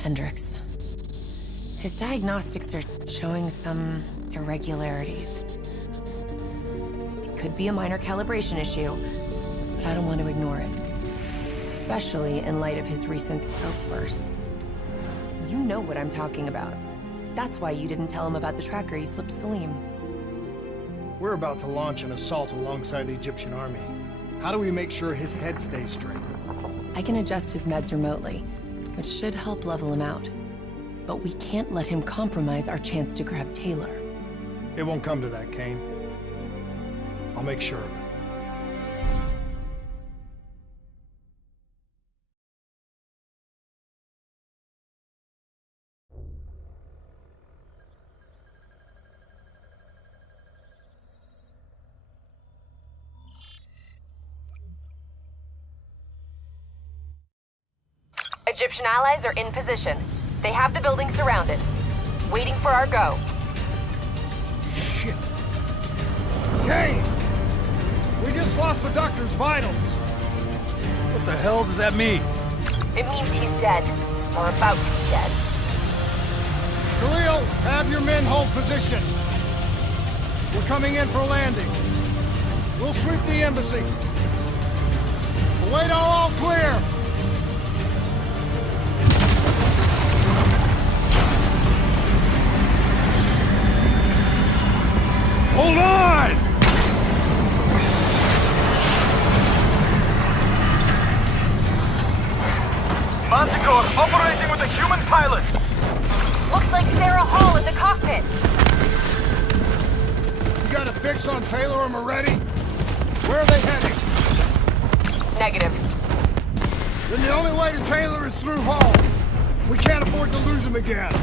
Hendricks. His diagnostics are showing some irregularities. It could be a minor calibration issue, but I don't want to ignore it. Especially in light of his recent outbursts. You know what I'm talking about. That's why you didn't tell him about the tracker he slipped Salim. We're about to launch an assault alongside the Egyptian army. How do we make sure his head stays straight? I can adjust his meds remotely, which should help level him out. But we can't let him compromise our chance to grab Taylor. It won't come to that, Kane. I'll make sure of it. Egyptian allies are in position. They have the building surrounded. Waiting for our go. Shit. Kane! We just lost the doctor's vitals. What the hell does that mean? It means he's dead. Or about to be dead. Khalil, have your men hold position. We're coming in for landing. We'll sweep the embassy. Await all clear. Hold on! Manticore operating with a human pilot! Looks like Sarah Hall in the cockpit! You got a fix on Taylor and Moretti? Where are they heading? Negative. Then the only way to Taylor is through Hall. We can't afford to lose him again.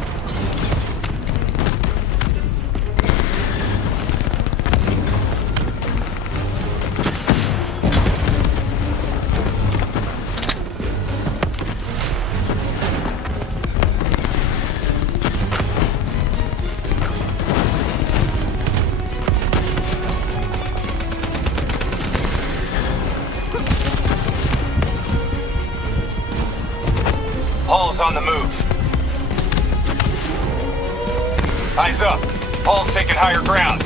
Hall's on the move. Eyes up. Hall's taking higher ground.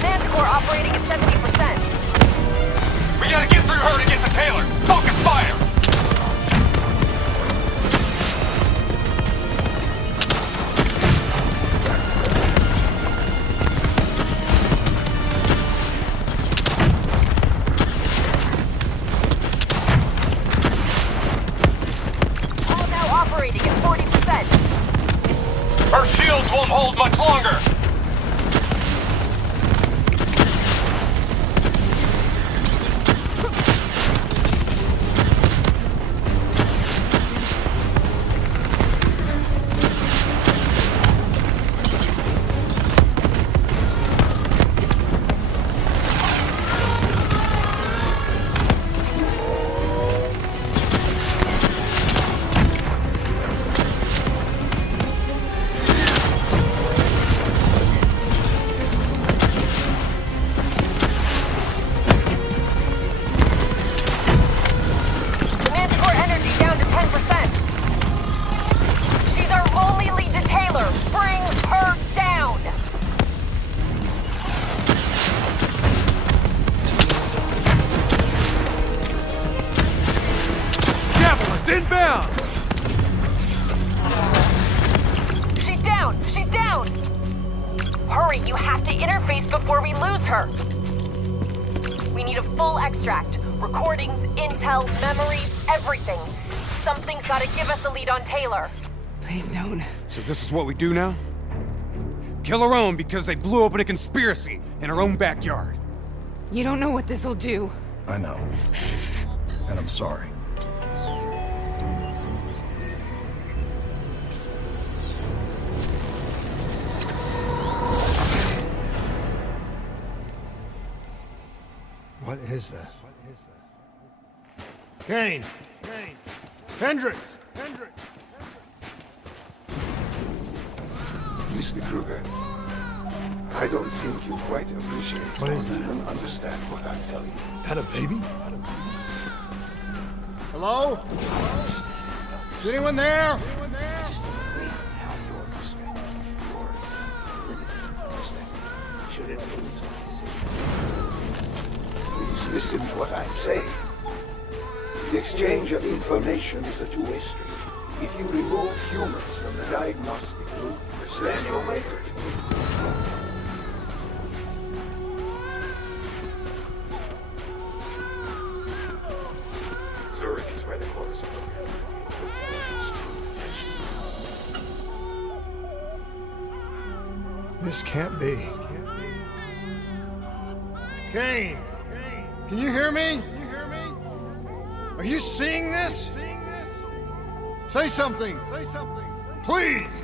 Manticore operating at 70%. We gotta get through her to get to Taylor. Focus fire! All now operating at 40%. Her shields won't hold much longer. Manticore energy down to 10%. She's our only lead to Taylor. Bring her down. Javelins inbound! She's down. She's down. Hurry, you have to interface before we lose her. We need a full extract. Recordings, intel, memory, everything. Something's gotta give us a lead on Taylor. Please don't. So this is what we do now? Kill our own because they blew open a conspiracy in our own backyard. You don't know what this'll do. I know. And I'm sorry. What is this? Kane! Hendricks! Mr. Kruger, I don't think you quite appreciate What is or that? even understand what I'm telling you. Is that a baby? Hello? Is anyone there? Just wait now your perspective, your limited perspective, should influence my decision. Please listen to what I'm saying. The exchange of information is a two-way street. If you remove humans from the diagnostic loop, then you're wavered. Zurich is where the Chorus program will fulfill its true potential. This can't be. Kane! Can you hear me? Are you seeing this? Say something! Please!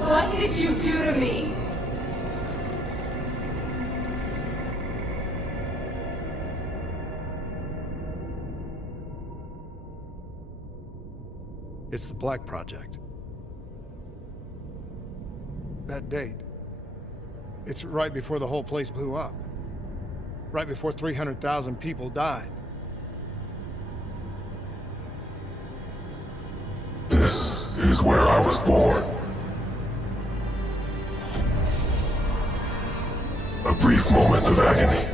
What did you do to me? It's the Black Project. That date. It's right before the whole place blew up. Right before 300,000 people died. This is where I was born. A brief moment of agony.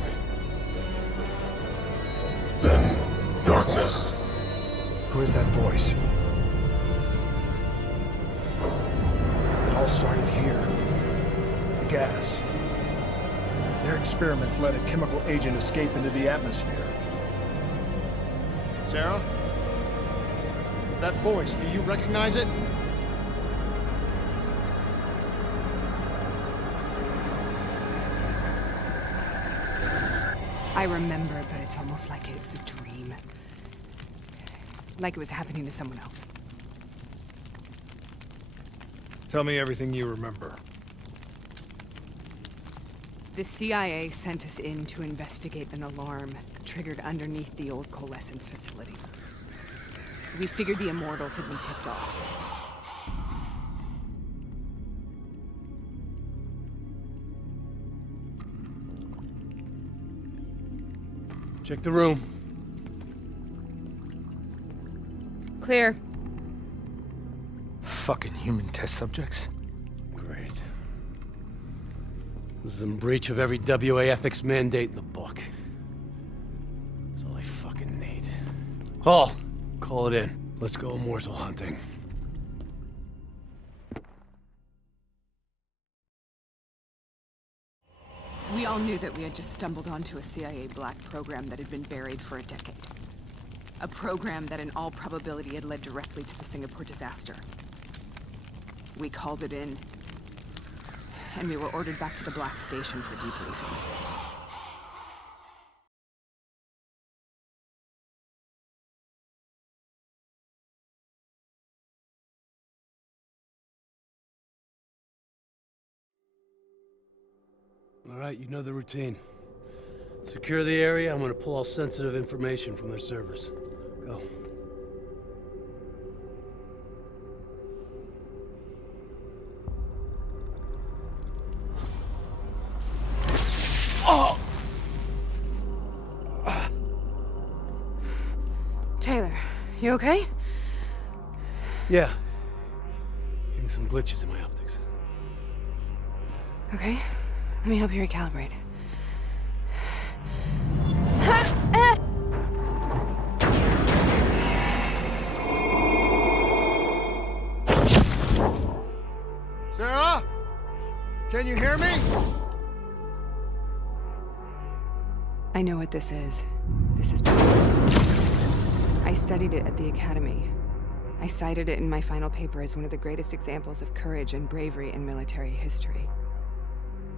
Then darkness. Who is that voice? It all started here. The gas. Their experiments let a chemical agent escape into the atmosphere. Sarah? That voice, do you recognize it? I remember, but it's almost like it was a dream. Like it was happening to someone else. Tell me everything you remember. The CIA sent us in to investigate an alarm triggered underneath the old coalescence facility. We figured the Immortals had been tipped off. Check the room. Clear. Fucking human test subjects. Great. This is in breach of every WA ethics mandate in the book. That's all I fucking need. Hall, call it in. Let's go immortal hunting. We all knew that we had just stumbled onto a CIA black program that had been buried for a decade. A program that in all probability had led directly to the Singapore disaster. We called it in, and we were ordered back to the Black Station for debriefing. All right, you know the routine. Secure the area. I'm gonna pull all sensitive information from their servers. Go. Oh! Taylor, you okay? Yeah. Getting some glitches in my optics. Okay. Let me help you recalibrate. Sarah? Can you hear me? I know what this is. This is... I studied it at the Academy. I cited it in my final paper as one of the greatest examples of courage and bravery in military history.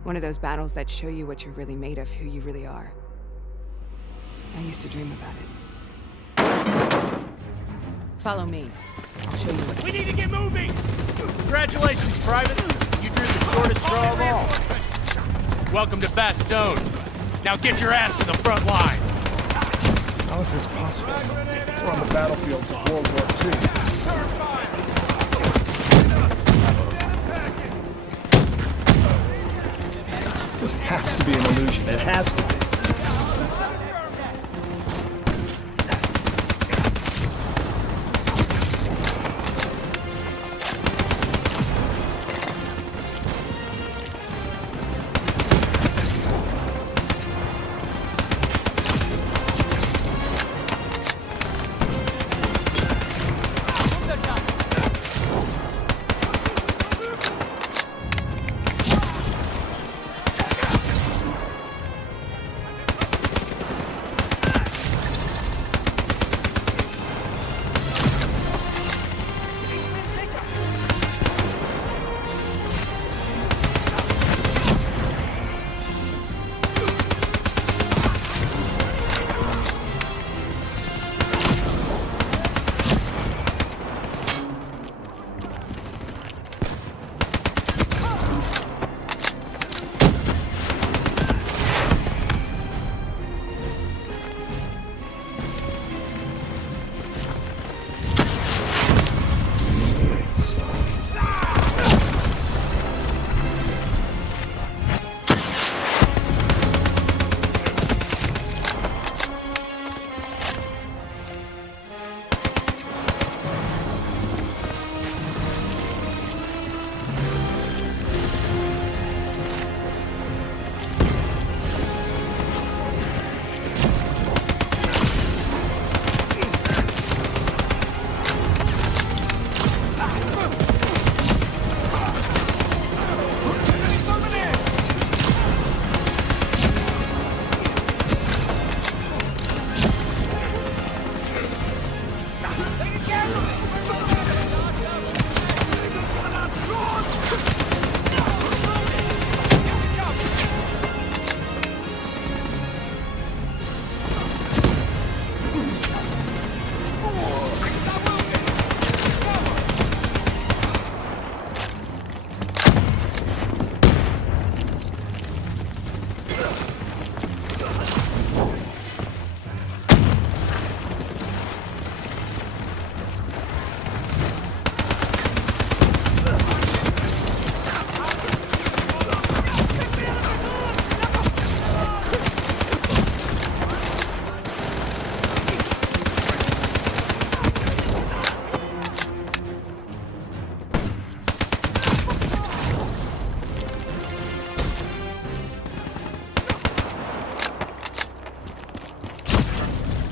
One of those battles that show you what you're really made of, who you really are. I used to dream about it. Follow me. I'll show you what... We need to get moving! Congratulations, Private. You drew the shortest straw of all. Welcome to Bastogne. Now get your ass to the front line. How is this possible? We're on the battlefields of World War II. This has to be an illusion. It has to be.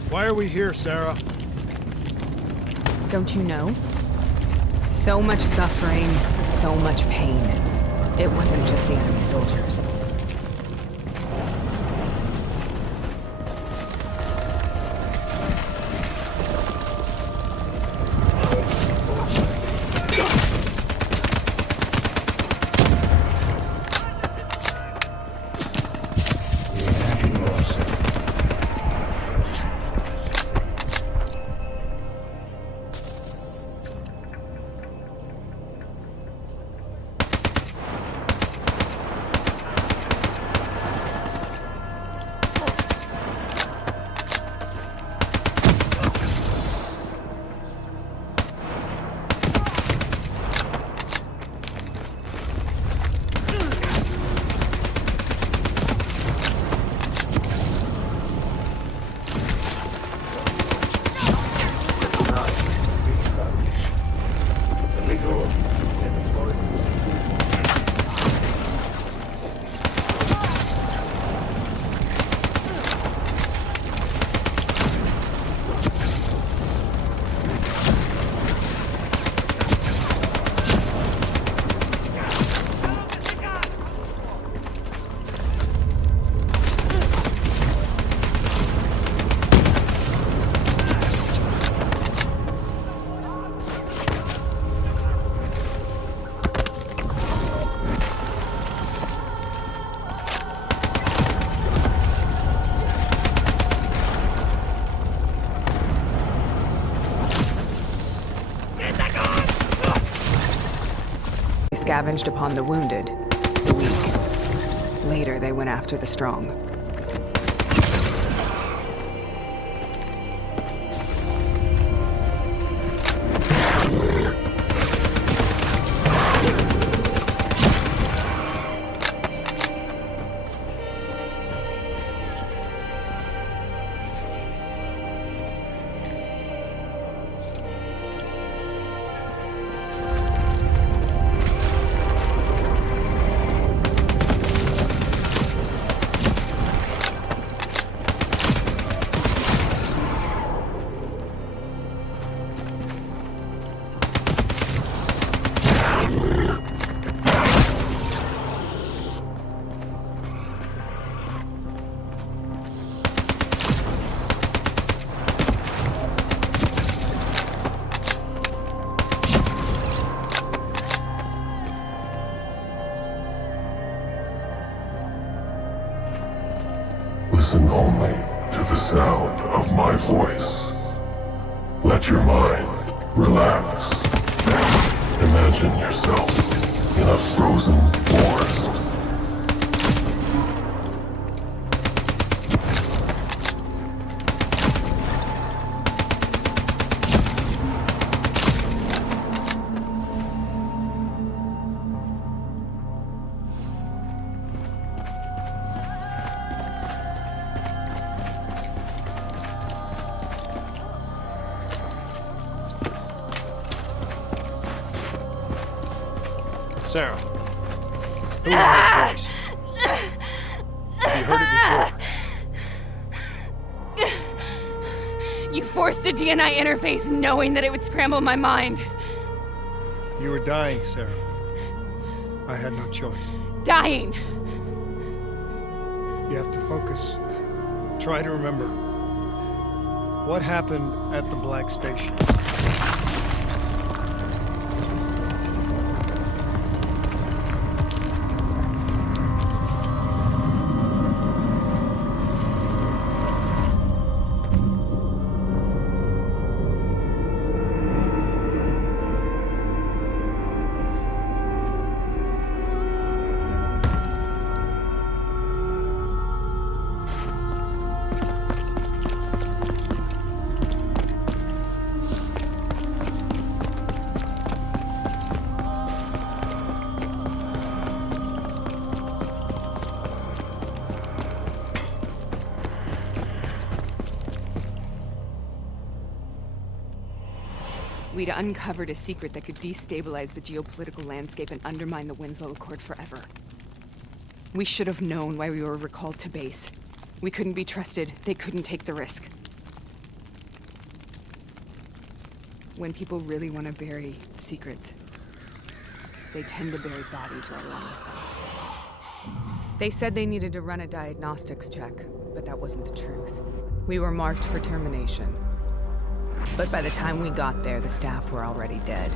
Why are we here, Sarah? Don't you know? So much suffering, so much pain. It wasn't just the enemy soldiers. They scavenged upon the wounded, the weak. Later, they went after the strong. Listen only to the sound of my voice. Let your mind relax. Imagine yourself in a frozen forest. Sarah. Who is that voice? Have you heard it before? You forced a DNI interface knowing that it would scramble my mind. You were dying, Sarah. I had no choice. Dying! You have to focus. Try to remember. What happened at the Black Station? We'd uncovered a secret that could destabilize the geopolitical landscape and undermine the Winslow Accord forever. We should have known why we were recalled to base. We couldn't be trusted. They couldn't take the risk. When people really want to bury secrets, they tend to bury bodies right along with them. They said they needed to run a diagnostics check, but that wasn't the truth. We were marked for termination. But by the time we got there, the staff were already dead.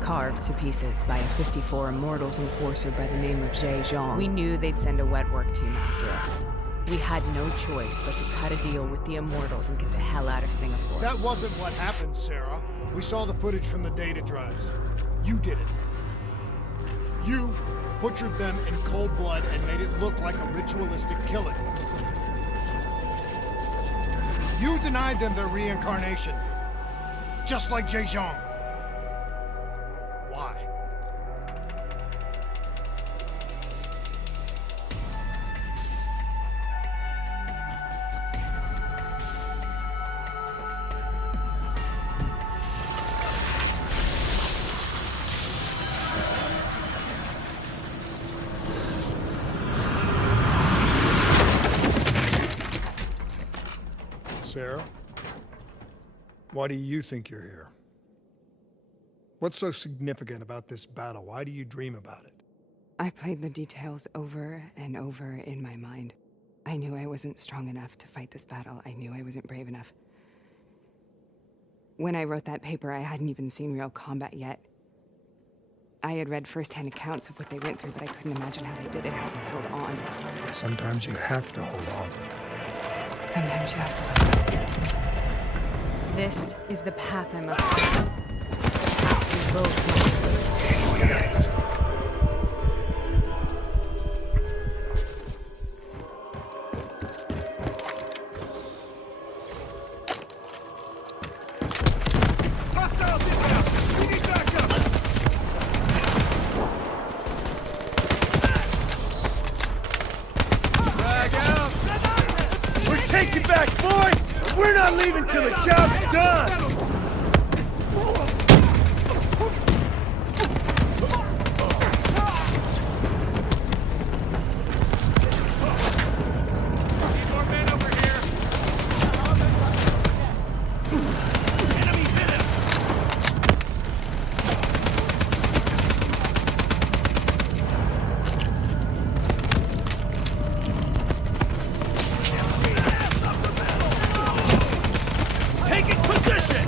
Carved to pieces by a 54 Immortals enforcer by the name of Jay Zhang. We knew they'd send a wet work team after us. We had no choice but to cut a deal with the Immortals and get the hell out of Singapore. That wasn't what happened, Sarah. We saw the footage from the data drives. You did it. You butchered them in cold blood and made it look like a ritualistic killing. You denied them their reincarnation. Just like Jay Zhang. Why? Sarah? Why do you think you're here? What's so significant about this battle? Why do you dream about it? I played the details over and over in my mind. I knew I wasn't strong enough to fight this battle. I knew I wasn't brave enough. When I wrote that paper, I hadn't even seen real combat yet. I had read first-hand accounts of what they went through, but I couldn't imagine how they did it, how they held on. Sometimes you have to hold on. Sometimes you have to. This is the path I must take. The path we both must take. Hostiles inbound! We need backup! Frag out! We're taking back, boys! We're not leaving till the job's done! Need more men over here! Enemy hit him! Taking position!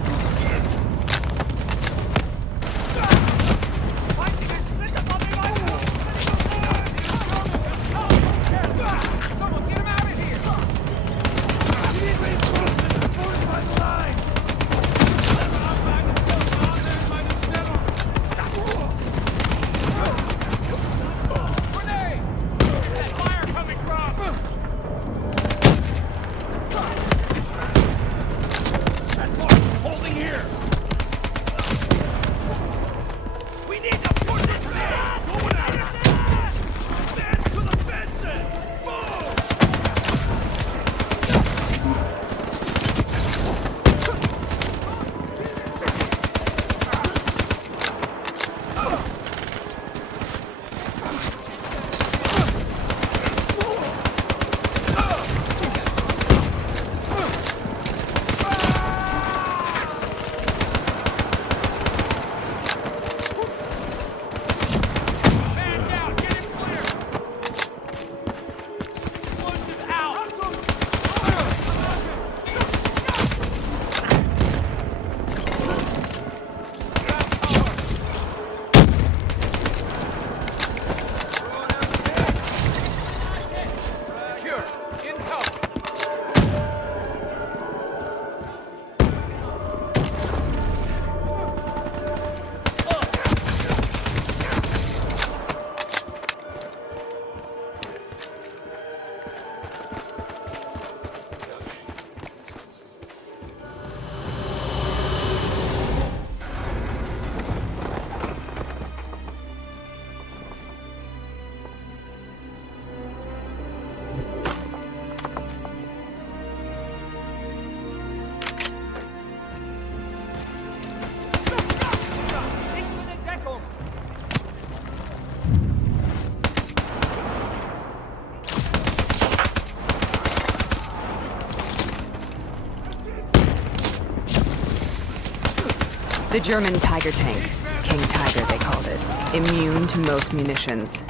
The German Tiger tank. King Tiger, they called it. Immune to most munitions.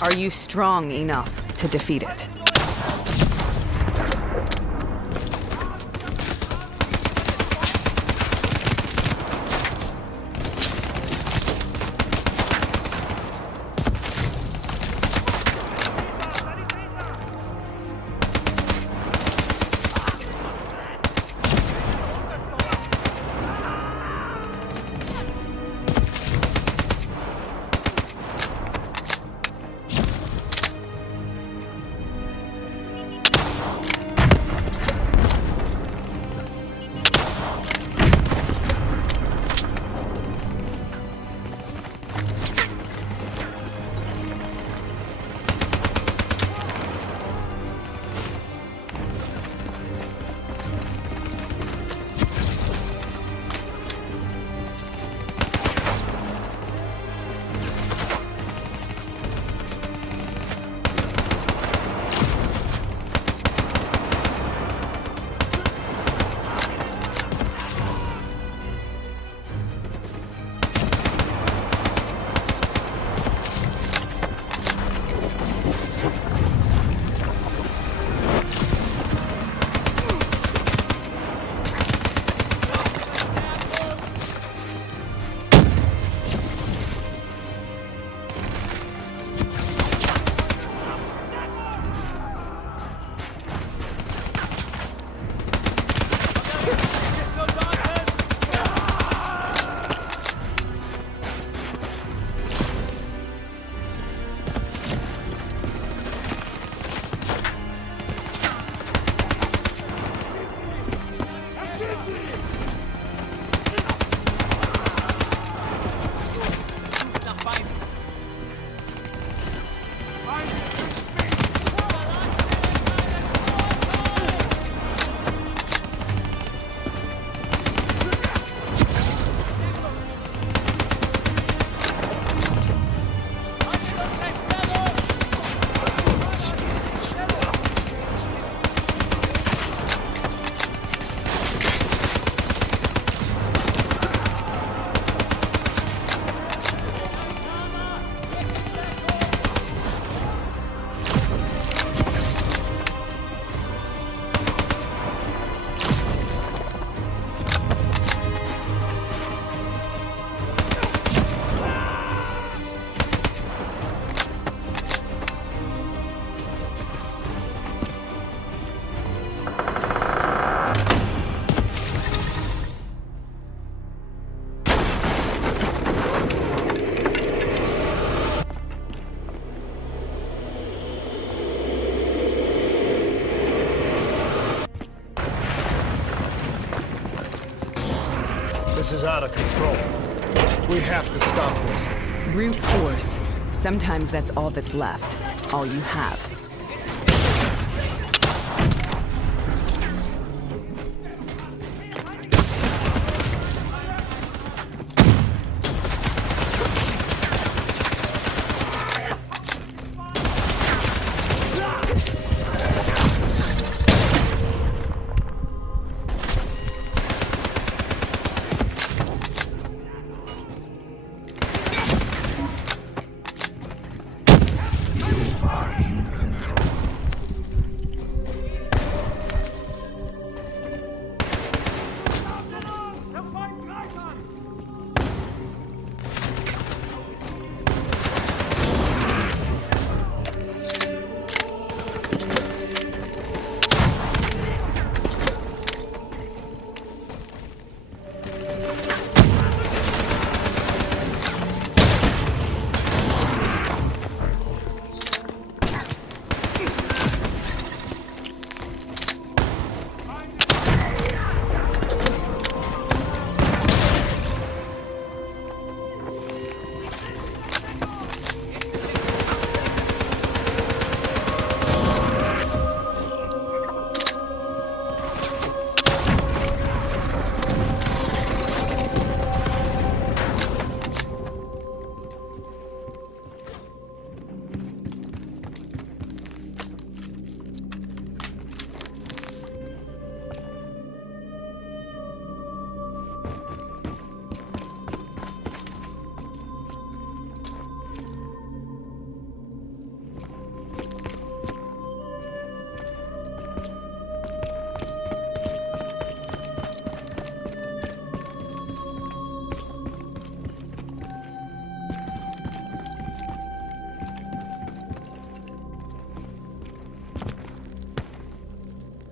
Are you strong enough to defeat it? This is out of control. We have to stop this. Brute force. Sometimes that's all that's left. All you have.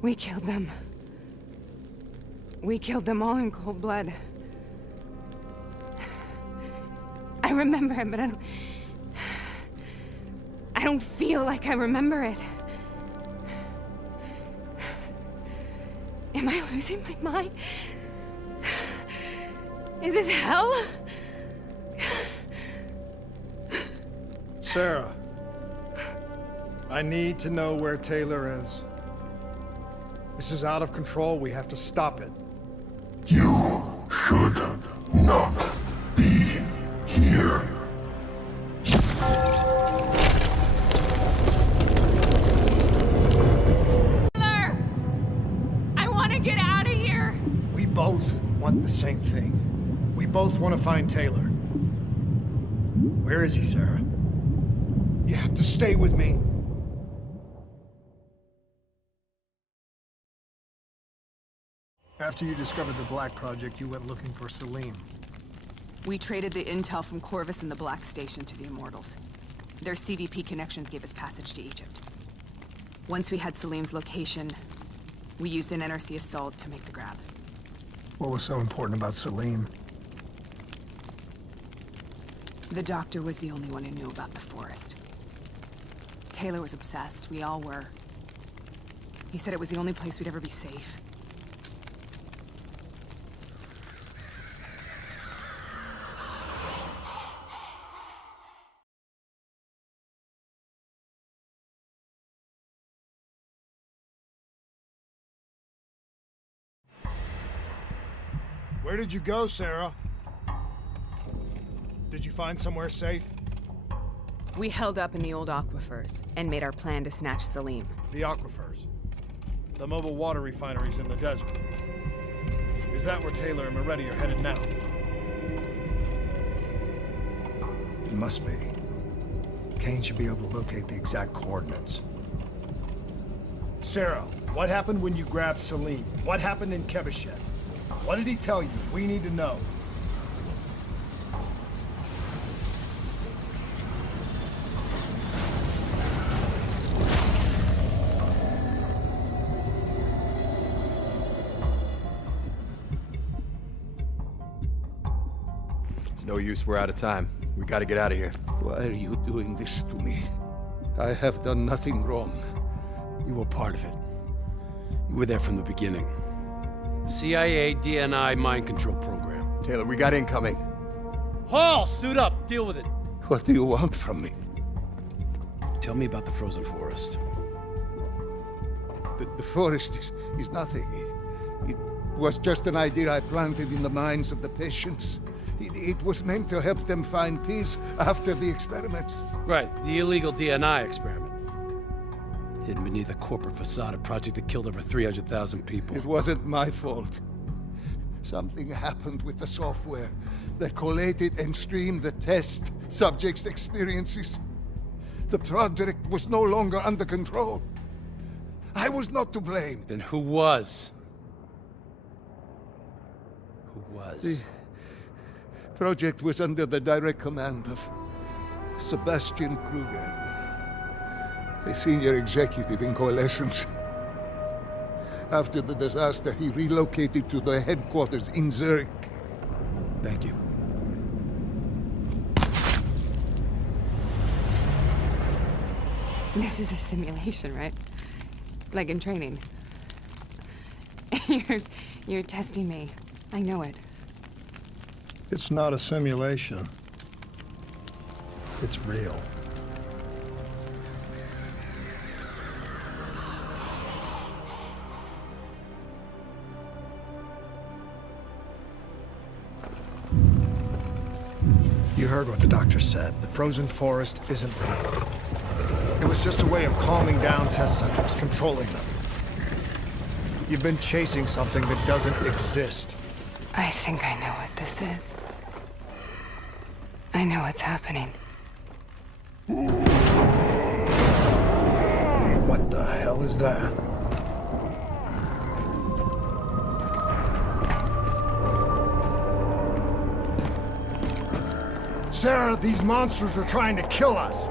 We killed them. We killed them all in cold blood. I remember it, but I don't feel like I remember it. Am I losing my mind? Is this hell? Sarah, I need to know where Taylor is. This is out of control. We have to stop it. You should not be here. Taylor! I want to get out of here! We both want the same thing. We both want to find Taylor. Where is he, Sarah? You have to stay with me. After you discovered the Black Project, you went looking for Salim. We traded the intel from Corvus and the Black Station to the Immortals. Their CDP connections gave us passage to Egypt. Once we had Salim's location, we used an NRC assault to make the grab. What was so important about Salim? The doctor was the only one who knew about the forest. Taylor was obsessed. We all were. He said it was the only place we'd ever be safe. Where did you go, Sarah? Did you find somewhere safe? We held up in the old aquifers and made our plan to snatch Salim. The aquifers. The mobile water refineries in the desert. Is that where Taylor and Moretti are headed now? It must be. Kane should be able to locate the exact coordinates. Sarah, what happened when you grabbed Salim? What happened in Kebashet? What did he tell you? We need to know. It's no use, we're out of time. We gotta get out of here. Why are you doing this to me? I have done nothing wrong. You were part of it. You were there from the beginning. CIA, DNI, mind control program. Taylor, we got incoming. Hall, suit up, deal with it. What do you want from me? Tell me about the frozen forest. The forest is nothing. It was just an idea I planted in the minds of the patients. It was meant to help them find peace after the experiments. Right, the illegal DNI experiment. Hidden beneath a corporate facade, a project that killed over 300,000 people. It wasn't my fault. Something happened with the software that collated and streamed the test subjects' experiences. The project was no longer under control. I was not to blame. Then who was? Who was? The project was under the direct command of Sebastian Kruger, a senior executive in Coalescence. After the disaster, he relocated to the headquarters in Zurich. Thank you. This is a simulation, right? Like in training. You're testing me. I know it. It's not a simulation. It's real. You heard what the doctor said. The frozen forest isn't real. It was just a way of calming down test subjects, controlling them. You've been chasing something that doesn't exist. I think I know what this is. I know what's happening. What the hell is that? Sarah, these monsters are trying to kill us.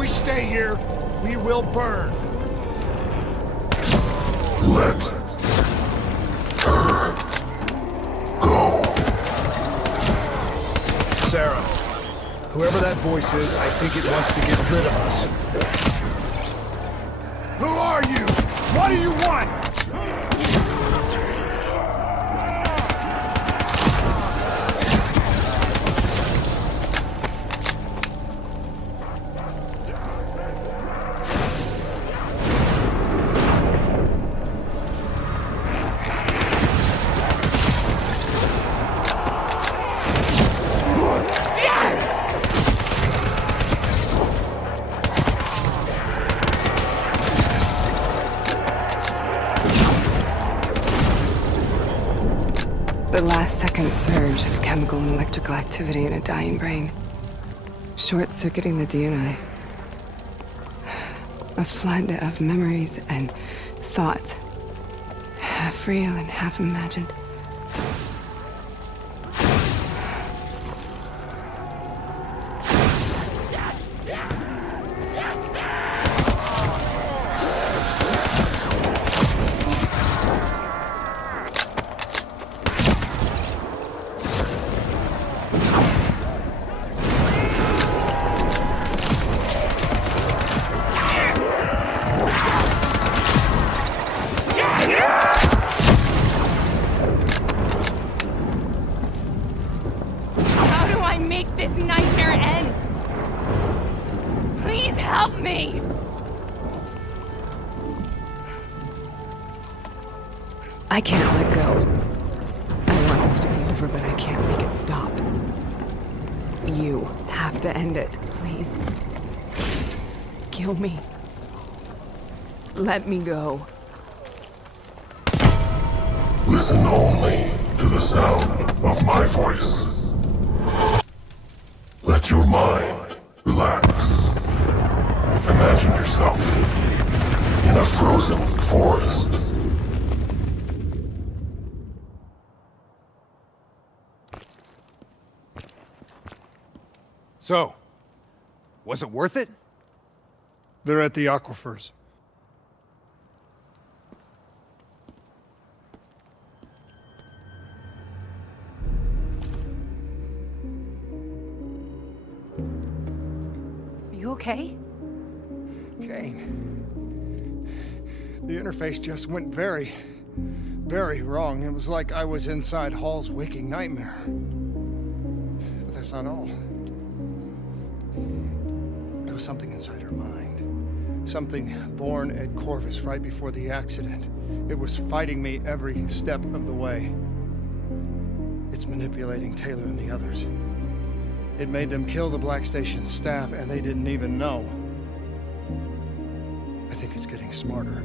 we stay here, we will burn. Let her go. Sarah, whoever that voice is, I think it wants to get rid of us. Who are you? What do you want? The last-second surge of chemical and electrical activity in a dying brain. Short-circuiting the DNA. A flood of memories and thoughts. Half real and half imagined. Make this nightmare end! Please help me! I can't let go. I want this to be over, but I can't make it stop. You have to end it, please. Kill me. Let me go. Listen only to the sound of my voice. Let your mind relax. Imagine yourself in a frozen forest. So, was it worth it? They're at the aquifers. You okay? Kane. The interface just went very, very wrong. It was like I was inside Hall's waking nightmare. But that's not all. There was something inside her mind. Something born at Corvus right before the accident. It was fighting me every step of the way. It's manipulating Taylor and the others. It made them kill the Black Station staff, and they didn't even know. I think it's getting smarter.